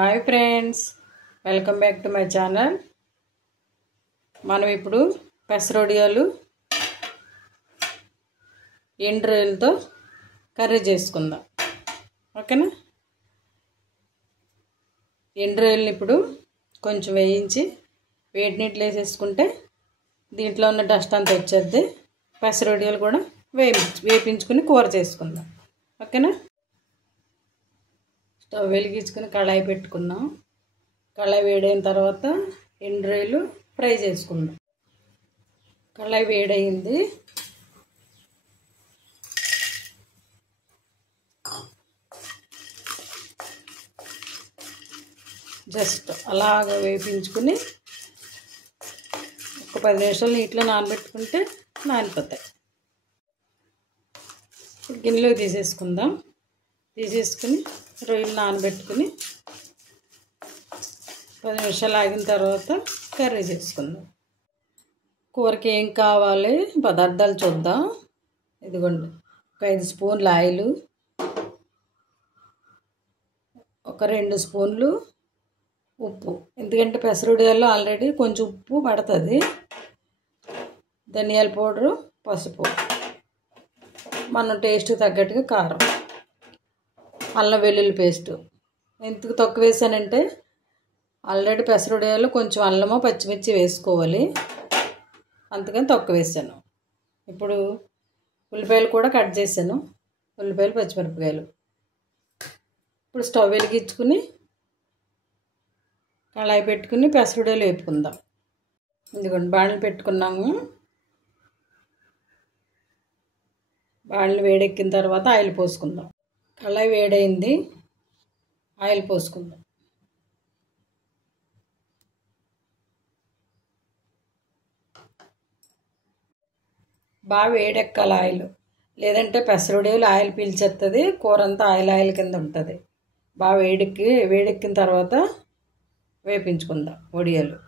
Hi friends, welcome back to my channel. మనం ఇప్పుడు పెసరొడియాలు ఎండు రొయ్యలతో కర్రీ చేసుకుందాం. ఓకేనా? ఎండు రొయ్యలని ఇప్పుడు కొంచెం వేయించి వేడి నీటిలో వేసేసుకుంటే దీంట్లో ఉన్న డస్ట్ అంతా వచ్చేద్ది. పెసరొడియాలు కూడా వేపించుకుని కూర చేసుకుందాం. ఓకేనా? స్టవ్ వెలిగించుకుని కళాయి పెట్టుకున్నాం. కళాయి వేడైన తర్వాత ఎండు రొయ్యలు ఫ్రై చేసుకుందాం. కళాయి వేడయింది. జస్ట్ అలాగ వేపించుకుని ఒక 10 నిమిషాలు నీటిలో నానబెట్టుకుంటే నానిపోతాయి. గిన్నెలో తీసేసుకుందాం. తీసేసుకుని రొయ్యలు నానబెట్టుకుని 10 నిమిషాలు ఆగిన తర్వాత కర్రీ చేసుకుందాం. కూరకి ఏం కావాలి పదార్థాలు చూద్దాం. ఇదిగోండి, ఒక 5 స్పూన్ల ఆయిల్, ఒక 2 స్పూన్లు ఉప్పు, ఎందుకంటే పెసరొడియాల్లో ఆల్రెడీ కొంచెం ఉప్పు పడుతుంది. ధనియాల పౌడరు, పసుపు, మన టేస్ట్కి తగ్గట్టుగా కారం, అల్లం వెల్లుల్లి పేస్టు. ఎందుకు తక్కువ వేసానంటే ఆల్రెడీ పెసరొడియాల్లో కొంచెం అల్లము పచ్చిమిర్చి వేసుకోవాలి, అందుకని తక్కువ వేసాను. ఇప్పుడు ఉల్లిపాయలు కూడా కట్ చేశాను, ఉల్లిపాయలు పచ్చిమిరపకాయలు. ఇప్పుడు స్టవ్ వెలిగించుకుని కళాయి పెట్టుకుని పెసరొడియాలు వేపుకుందాం. ఇదిగోండి, బాణలు పెట్టుకున్నాము. బాణలు వేడెక్కిన తర్వాత ఆయిల్ పోసుకుందాం. కళాయి వేడైంది, ఆయిల్ పోసుకుందాం. బాగా వేడెక్కాలి ఆయిల్, లేదంటే పెసరొడియాలు ఆయిల్ పీల్చేస్తుంది, కూర అంతా ఆయిల్ కింద ఉంటుంది. బాగా వేడెక్కిన తర్వాత వేపించుకుందాం వడియాలు.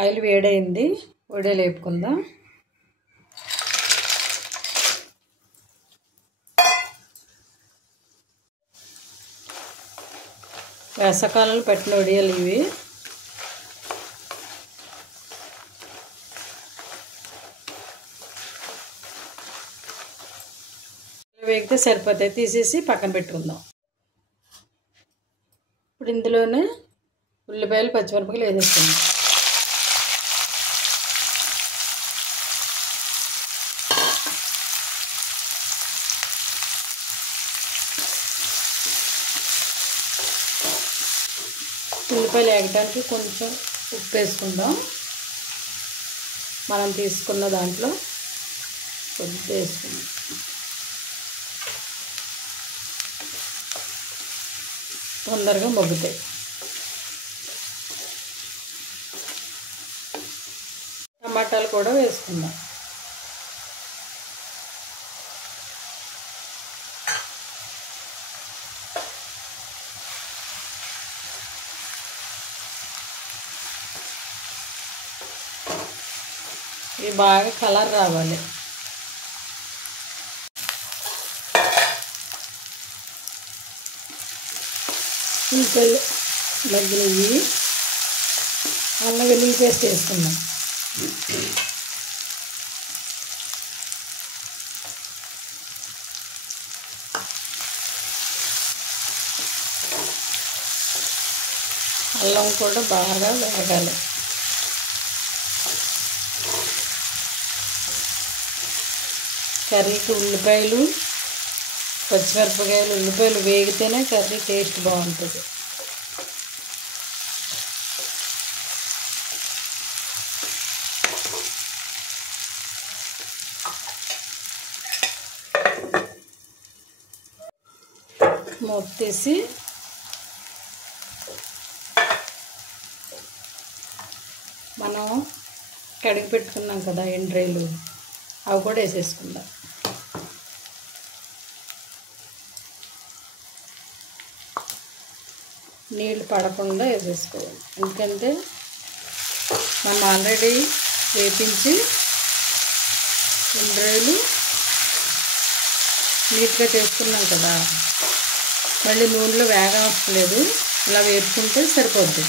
ఆయిల్ వేడైంది, వడియాలు వేపుకుందాం. వేసవకాలంలో పెట్టిన వడియాలు ఇవి. వేగితే సరిపోతాయి, తీసేసి పక్కన పెట్టుకుందాం. ఇప్పుడు ఇందులోనే ఉల్లిపాయలు పచ్చిమిరపకాయలు వేసేసుకుందాం. ఉల్లిపాయలు వేగడానికి కొంచెం ఉప్పు వేసుకుందాం. మనం తీసుకున్న దాంట్లో కొద్దిగా వేసుకుందాం. తొందరగా మగ్గుతాయి. టమాటాలు కూడా వేసుకుందాం. ఇవి బాగా కలర్ రావాలి. ఉల్లిపాయలు మగ్గినవి, అల్లం వెల్లుల్లి పేస్ట్ వేసుకుందాం. అల్లం కూడా బాగా వేగాలి. కర్రీకి ఉల్లిపాయలు పచ్చిమిరపకాయలు ఉల్లిపాయలు వేగితేనే కర్రీ టేస్ట్ బాగుంటుంది. మూత తీసి మనం కడిగి పెట్టుకున్నాం కదా ఎండు రొయ్యలు, అవి కూడా వేసేసుకుందాం. నీళ్ళు పడకుండా వేసేసుకోవాలి, ఎందుకంటే మనం ఆల్రెడీ వేపించి ఎండు రొయ్యలు నీట్గా చేసుకున్నాం కదా, మళ్ళీ నూనెలో వేగనవసరం లేదు. ఇలా వేపుకుంటే సరిపోద్ది.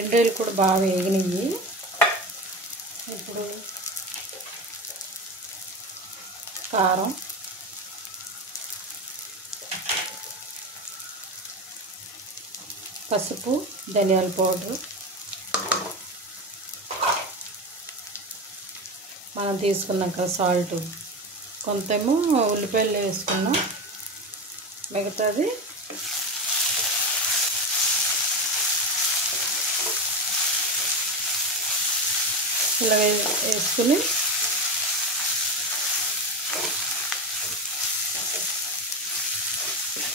ఎండ్రాయిలు కూడా బాగా వేగినాయి. ఇప్పుడు కారం, పసుపు, ధనియాల పౌడర్, మనం తీసుకున్నాం కదా సాల్ట్, కొంతేమో ఉల్లిపాయలు వేసుకున్నాం, మిగతాది ఇలా వేసుకుని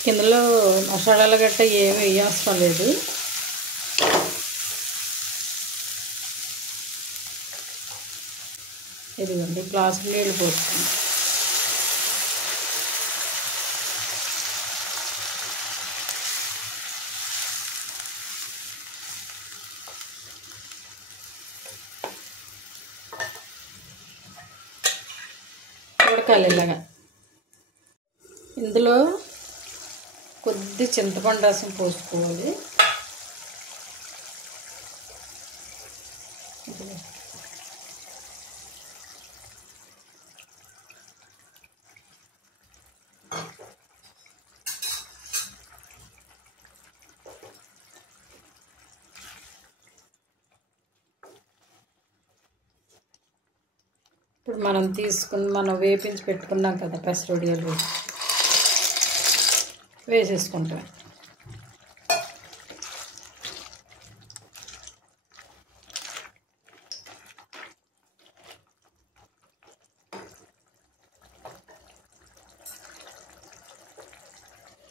కిందలో మసాలాలు గట్ట ఏమి వేయవసరం లేదు. ఇదిగోండి గ్లాసు నీళ్ళు పోసుకుందాం. ఉడకాలి ఇలాగా. ఇందులో కొద్ది చింతపండు రసం పోసుకోవాలి. ఇప్పుడు మనం వేపించి పెట్టుకున్నాం కదా పెసరొడియాలు, వేసేసుకుంటాం.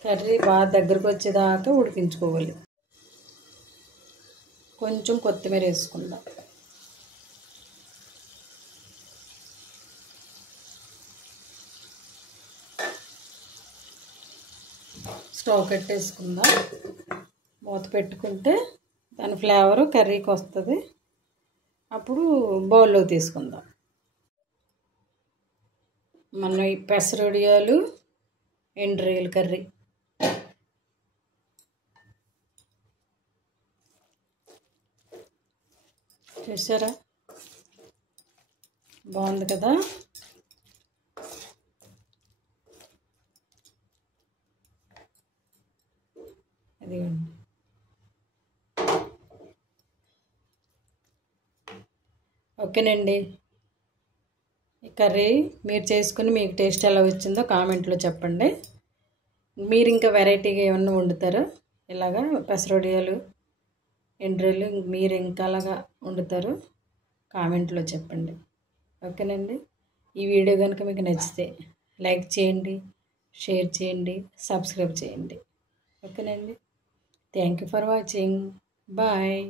కర్రీ బాగా దగ్గరకు వచ్చేదాకా ఉడికించుకోవాలి. కొంచెం కొత్తిమీర వేసుకుందాం. స్టవ్ కట్టేసుకుందాం. మూత పెట్టుకుంటే దాని ఫ్లేవరు కర్రీకి వస్తుంది. అప్పుడు బౌల్లో తీసుకుందాం. మన ఈ పెసరొడియాలు ఎండ్రాయిల కర్రీ చూసారా, బాగుంది కదా. అదిగోండి. ఓకేనండి. ఈ కర్రీ మీరు చేసుకుని మీకు టేస్ట్ ఎలా వచ్చిందో కామెంట్లో చెప్పండి. మీరు ఇంకా వెరైటీగా ఏమన్నా వండుతారో ఇలాగా పెసరొడియాలు, ఎండ్రాయిలు మీరు ఇంకా అలాగా వండుతారో కామెంట్లో చెప్పండి. ఓకేనండి. ఈ వీడియో కనుక మీకు నచ్చితే లైక్ చేయండి, షేర్ చేయండి, సబ్స్క్రైబ్ చేయండి. ఓకేనండి. Thank you for watching. Bye.